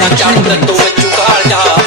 अपना चाकू लट्टू चुकार जा।